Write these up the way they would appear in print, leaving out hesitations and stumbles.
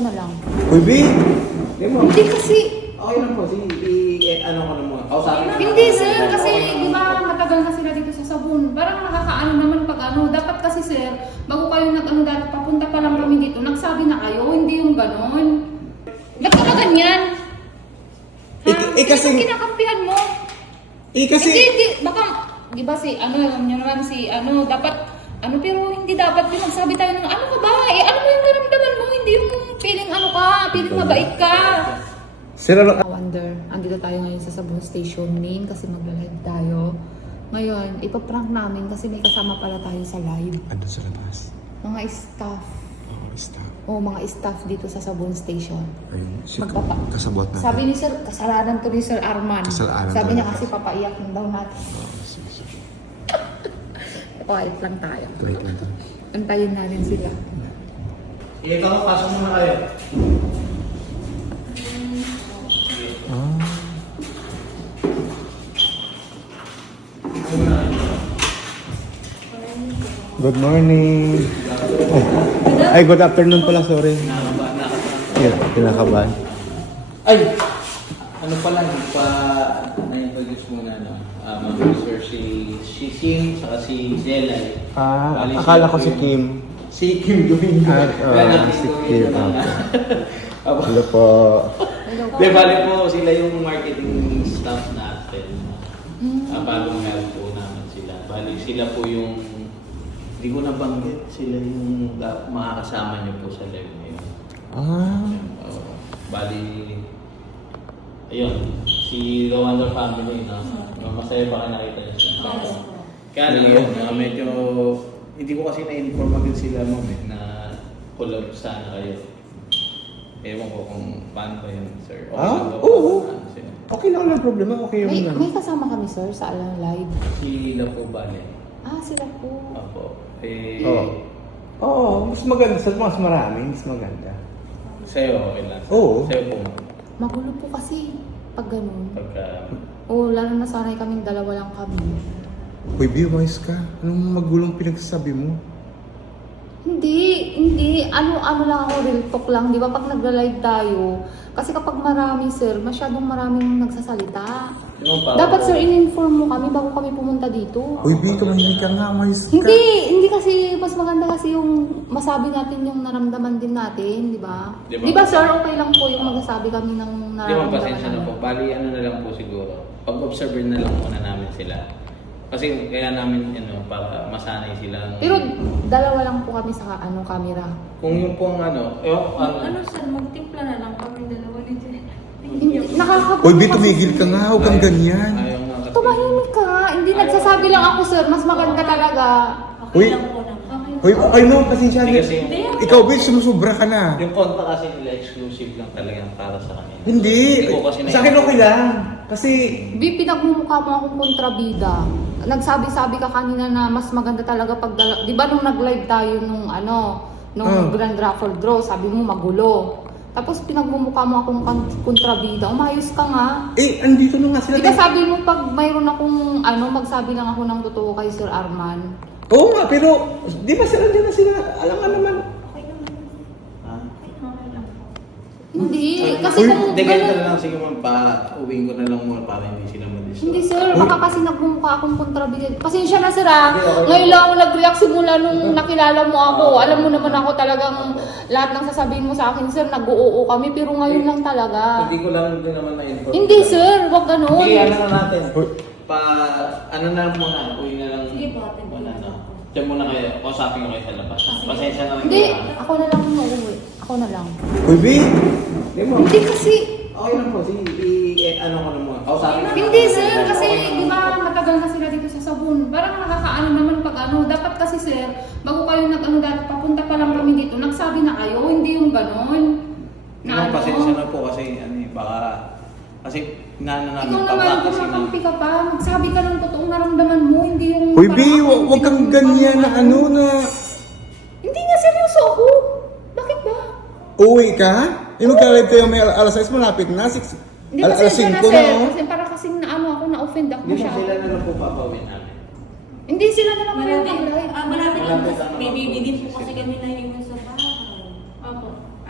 na lang. Uy, B! Hindi kasi... Okay lang po. Sige, ano ko na muna. Kausapin ko. Hindi sir, kasi di ba matagal na sila dito sa sabon. Parang nakakaano naman pag ano. Dapat kasi sir, bago kayo nag-ano dati, papunta pa lang kami dito, nagsabi na kayo, hindi yung ganon. Ba't ka ba ganyan? Ha? Kasi... Ba't kinakampihan mo? kasi... Hindi, baka, di ba si, ano, alam nyo naman si, ano, dapat, ano, pero hindi dapat yung magsabi tayo ng, ano ka ba? Ano mo yung naramdaman mo? Hindi yung feeling ano ka, feeling mabait ka. Sir, Wonder, andito tayo ngayon sa Sabon Station main kasi magla-live tayo. Ngayon, ipaprank namin kasi may kasama pala tayo sa live. Andun sa labas. Mga staff. Oo, stop. O mga staff dito sa Sabon Station. Ayun, Magpapa- kasabot natin. Sabi ni Sir, kasalanan to ni Sir Arman. Kasalanan Sabi to niya ni- kasi papaiyak na daw natin. Sige. Quiet lang tayo. Wait lang to. Antayin natin sila. Ikaw, pasok muna kayo. Good morning. Ay, good afternoon pala, sorry. Kinakabahan. Ay! Ano pala, na-introduce muna, no? Mag-research si Kim, saka si Zelay. Bali, Akala ko sila si yung- Kim. Si Kim Domingo. Si Kim. Hello po. Di, bali po sila yung marketing staff natin. Bagong help po namin sila. Bali, sila po yung, hindi ko nabanggit, sila yung makakasama niyo po sa live ngayon. Bali, ayun, si The Wonder Family, no? Masaya ba ka nakita niyo siya? Kaya lang yun, medyo, hindi ko kasi na-inform agad sila, ma'am, na collab sana kayo. Ewan ko kung paano ba yun, sir. Okay lang ba? Oo. Paano sila? Okay lang ang problema. Okay May, lang. may kasama kami sir sa alang live. Sila po bale. Sila po. Apo. Oo, mas maganda. Sa mas marami, mas maganda. Sa'yo, okay lang. Oo. Sa'yo po, ma'am. Magulo po kasi pag ganun. Pagka, Lalo na sanay kaming dalawa lang kami. Uy, B, umayos ka. Anong magulong pinagsasabi mo? Hindi. Ano lang ako, real talk lang. Di ba pag nagla-live tayo, kasi kapag marami sir, masyadong maraming nagsasalita. Dapat sir, in-inform mo kami bago kami pumunta dito. Uy, B, tumahimik ka nga. Umayos ka. Hindi kasi mas maganda kasi yung masabi natin yung naramdaman din natin, di ba? Di ba? Di ba sir, okay lang po yung magsasabi kami ng Hindi mo nararamdaman pasensya na namin. po. Bali, ano na lang po siguro. Pag-observe na lang muna namin sila. Kasi kaya namin, para masanay silang... Pero dalawa lang po kami sa camera. Kung yung pong Ano sir, magtimpla na lang kami dalawa ni Jen. Nakakagulo. Uy, B, tumigil ka nga. Huwag kang ganyan. Ayaw nga kasi. Tumahimik ka. Hindi nagsasabi lang ako sir, mas maganda talaga. Uy. Okay lang po na. Uy, okay no, pasensya Hindi na. kasi yung, Ikaw, B, sumusubra ka na. yung konta kasi nila exclusive lang talagang para sa kanila. Hindi. ko kasi Sa akin okay lang. Kasi, Bi, pinagmumukha mo akong kontrabida. Nagsabi-sabi ka kanina na mas maganda talaga pag di ba nung nag-live tayo nung Grand Raffle Draw, sabi mo magulo. Tapos pinagmumukha mo akong kontrabida. Umayos ka nga. andito na nga sila. Di ba sabi mo pag mayroon akong magsabi lang ako ng totoo kay Sir Arman? Oo nga, pero, di ba sila din na sila? Alam nga naman. Okay naman. Ha? Okay lang po. Hindi, kasi Uy, kung Hindi, ganito ganun- na lang. Sige ma'am, uwiin ko na lang muna para hindi sila ma-disturb. Hindi sir, baka kasi nagmumukha akong kontrabida. Pasensya na sir ha. Hindi, okay. Ngayon lang ako nag-react simula nung nakilala mo ako. Alam mo naman ako talagang lahat ng sasabihin mo sa akin sir, nag-oo kami. Pero ngayon lang talaga. Hindi ko lang din naman na-inform. Hindi sir, wag ganun. Sige, ano na natin? Uy. Ano na lang muna, uwi na lang. Sige po, atin po. Muna, no? Diyan muna kayo, kausapin ko kayo sa labas. Pasensya na lang. Hindi, kayo, ha? ako na lang mauwi. Ako na lang. Uy, B. Hindi mo. Hindi kasi, Okay lang po, sige, ano ko na muna. Kausapin ko. hindi sir, kasi di ba matagal na sila dito sa sabon. Parang nakakaano naman pag dapat kasi sir, bago kayo dati, papunta pa lang kami dito, nagsabi na kayo, hindi yung ganon. Hindi mo, pasensya na po kasi, baka, kasi namin Ikaw naman, pagka kasi kumakampi ka pa. Magsabi ka ng totoong naramdaman mo, hindi yung... Uy, B, parang huwag kang pinagmumukha ganyan mo na na... Hindi nga seryoso ako. Bakit ba? Uwi ka? Magka-live tayo may alas 6, malapit na. 6, Hindi alas kasi 5 na na, sir. oh. Kasi para kasing ako, na-offend ako Hindi mo, masyado. sila na lang po papawin namin. Hindi sila na lang Malapit, mag-live. malapit lang Malapit kasi lang may naman po. bibili po kasi kami na iwan sa bahay. Opo. Ay,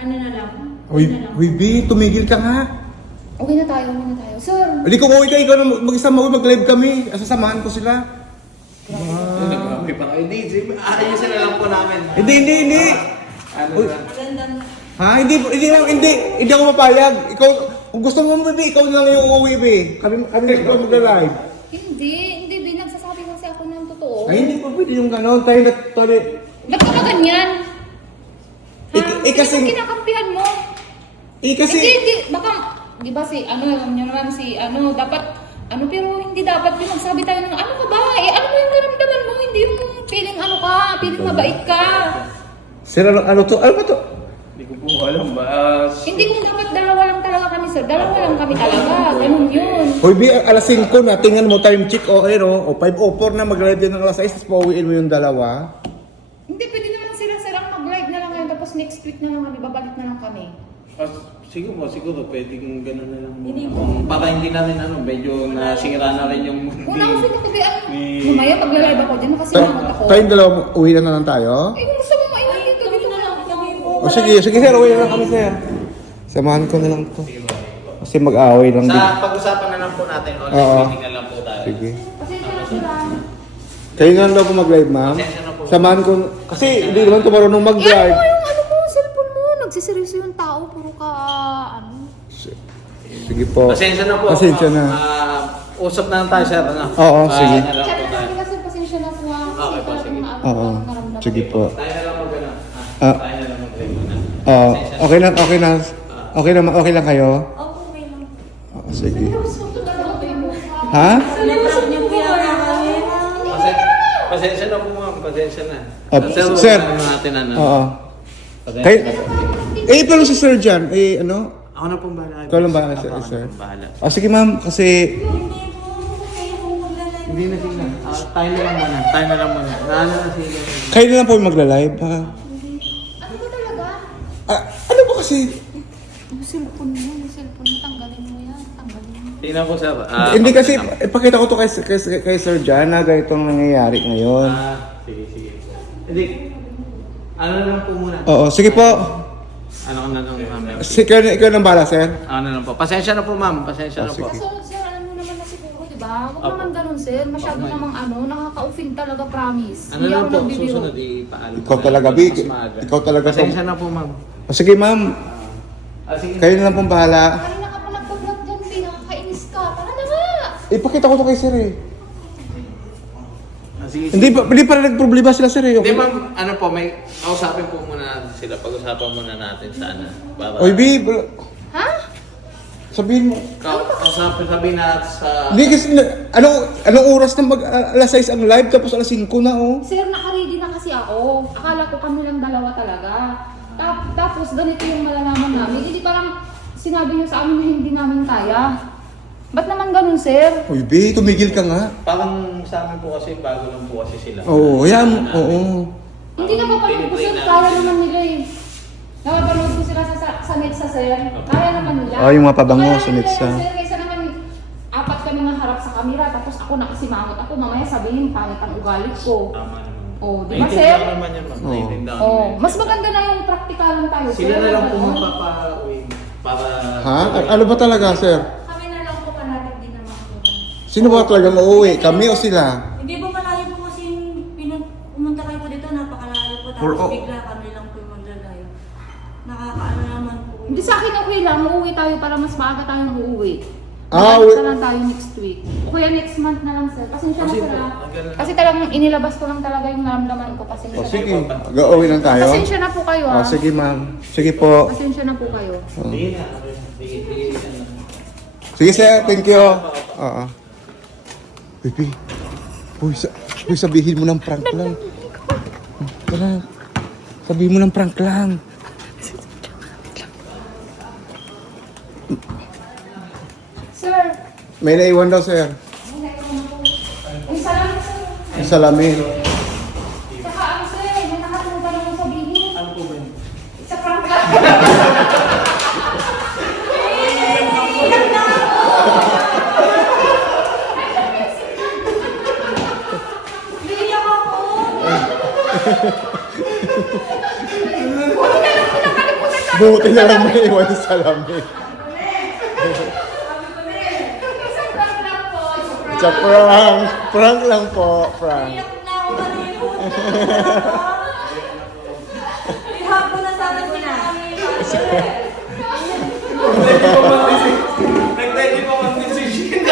Ano na lang? Uy, Ano na lang? uy, B, tumigil ka nga. Okay na tayo, okay na tayo. Sir, Hindi ko uwi ka, ikaw na mag-isa mag-live kami. Sasamahan ko sila. Nagkakape pa kayo. Hindi, ayusin na lang po namin. Hindi. Ano Uy. na? Magandang... Ha? Hindi ako mapayag. Ikaw, kung gusto mo, baby, ikaw na lang yung uuwi, baby. Kami na ikaw mag-live. hindi, Bin. Nagsasabi kasi ako ng totoo. Ay, hindi pa pwede yung gano'n. Tayo. Ba't ka ba ganyan? Ha? Kasi- Ano kinakampihan mo? Kasi... Hindi, baka, di ba si, alam nyo naman si, dapat, pero hindi dapat yung magsabi tayo ng, ano ka ba? Ano mo yung naramdaman mo? Hindi yung feeling feeling mabait ka. Sir, ano to? Ano ba to? Hindi ko po alam ba? Hindi kung dapat dalawa lang talaga kami, sir. Dalawa lang kami talaga. Ganun yun. Hoy, B, alas 5 na. Tingnan mo time check, okay, no? O 5:04 na mag-live din ng alas 6, tapos pauwiin mo yung dalawa. Hindi, pwede naman sila, sir, ang mag-live na lang ngayon, tapos next week na lang kami, babalik na lang kami. Siguro pwedeng gano'n na lang. Hindi Para hindi namin medyo nasira na rin yung... Una ko sila kasi, Ni- mamaya pag-live ako dyan, nakasimangot ako. Tayong dalawa, uwi na lang tayo? Eh, kung gusto mo maingat dito, dito na lang. O sige, sir, uwi na lang kami, sir. Samahan ko na lang to. Kasi mag-away lang din. Sa pag-usapan na lang po natin, online Oo. meeting na lang po tayo. Sige. Pasensya na sila. Kayo na lang daw po mag-live, ma'am. Pasensya na po. Samahan ko, kasi hindi naman ko marunong Eh, mag-live. ano mo, cellphone mo, nagsiseryoso yung tao, puro ka, Sige po. Pasensya na po. Pasensya na. Usap na lang tayo, sir. Ano? Oo, sige. Na lang Chat po na tayo. kami kasi pasensya na po. Okay po, sige. Oo, sige po. Tayo na lang mag-ano. Ah. Tayo na lang mag-live muna. Oo, Pasensya na. okay lang okay lang kayo? Okay lang. Oo, sige. Ha? Ha? Sinasap niyo po yata kami. Pasensya na po, ma'am. Pasensya na. Sir. Ano natin, ano? Oo. Pasensya Kayo, na po. pero si Sir Jan, ano? Ako na pong bahala. Ikaw lang ba, Ako na sir? pong bahala. Sige ma'am, kasi Hindi po. Kayo po maglalagay. Hindi na sila. Tayo na lang muna. Tayo na lang muna. Naano na sila. kayo na lang po magla-live, ha? Ano ba talaga? Ano ba kasi? Yung cellphone mo, tanggalin mo yan, tanggalin mo. Tingnan po, sir. Hindi kasi, ipakita ko to kay Sir Jan na ganitong nangyayari ngayon. Sige. Hindi. Ano na lang po muna. Oo, sige po. Ano ka na lang, ma'am? Ikaw nang bala, sir? Ano na lang po. Pasensya na po, ma'am. Pasensya na po. sige. Kaso, sir, alam mo naman na siguro, di ba? Huwag naman ganun, sir. Masyado namang nakaka-offend talaga, promise. Ano Hindi lang ako po, nagbibiro. susunod ipaalam. Ikaw ko na talaga, lang Big. mas maaga. Ikaw talaga, Tom. Pasensya na po, ma'am. Sige ma'am, Sige. kayo na lang pong bahala. Kanina ka pa nagpa-vlog dyan, pinakakainis ka. Tara na nga! Ipakita ko to kay Sir eh. Sige. Hindi pa rin nagproblema sila, Sir eh. Hindi, Okay. ma'am. Ano po, may kausapin po muna natin sila. Pag-usapan muna natin sana. Para... Oy, babe, Ha? sabihin mo. Sabihin natin sa... Hindi kasi, anong oras na alas 6 ang live tapos alas 5 na, oh. Sir, naka-ready na kasi ako. Akala ko kami lang dalawa talaga. Tapos ganito yung malalaman namin. Hindi parang sinabi niyo sa amin na hindi namin kaya. Ba't naman ganun, sir? Oy, babe, tumigil ka nga. Parang sa amin po kasi, bago lang po kasi sila. Oo, oo. Hindi na papanood ko, sir. Kaya naman nila eh. Napapanood ko sila sa Netsa, sir. Kaya naman nila. Oh, yung mga pabango Kaya sa naman Netsa. nila, sir. Kaysa naman, apat kami nang harap sa kamera, tapos ako nakasimangot ako. Mamaya sabihin, pangit ang ugali ko. Tama naman. Oh, di ba, sir? Naiintindihan naman yan, ma'am. Oo. Naiintindihan Oh, naman yan. mas maganda na yung praktikalan tayo, sir. Sila na lang po Ganun. magpapa-uwi. Para... Ha? Ano ba talaga, Sir? Kami na lang po palapit din naman po. Sino ba talaga mauwi? Kami o sila? Hindi po malayo po kasi pumunta kayo po dito, napakalayo po. Tapos Oo. bigla kami lang po yung maglalayo. Nakakaano naman po. Hindi sa akin okay lang, uuwi tayo para mas maaga tayong uuwi. Ah, Babalik wi- na lang tayo next week. O kaya next month na lang, sir. Pasensya na Kasi sir. po, ah. ganun. Kasi talagang inilabas ko lang talaga yung naramdaman ko. Pasensya O na. sige, gawin lang tayo. Pasensya na po kayo O ah. sige, ma'am. Sige po. Pasensya na po kayo. Sige na. Sige na. Sige, Sir. Thank you. Oo. Baby. Uy, sabihin mo ng prank lang. Tara. Sabihin mo ng prank lang. Sir, May naiwan daw, Sir. ang salamat sir. Ang salamin. Saka ang sir, may nakatulong naman sabihin. Ano po ba yun? Sa prank lang. Iiyak ako! Huwag na lang po nakalimutan sa Buti na lang may iwan sa lamig. Isang prank lang po. Sa prank. Prank lang po, prank. Iyak na ako kanina. Ihapon na sana sila kami. Nag-ready pa man din si Shin.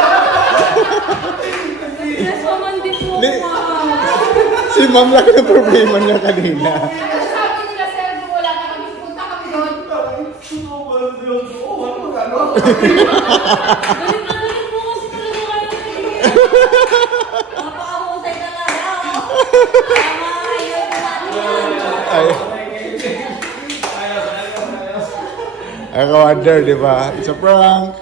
Yes, naman din po, ma'am. Si ma'am laki ng problema niya kanina. Sabi nila, sir, kung wala na kami, punta kami doon. Galit na galit po kasi talaga kayo. Napakahusay talaga. Tama, ayaw ko natin yan. Ay. I wonder, di ba? It's a prank.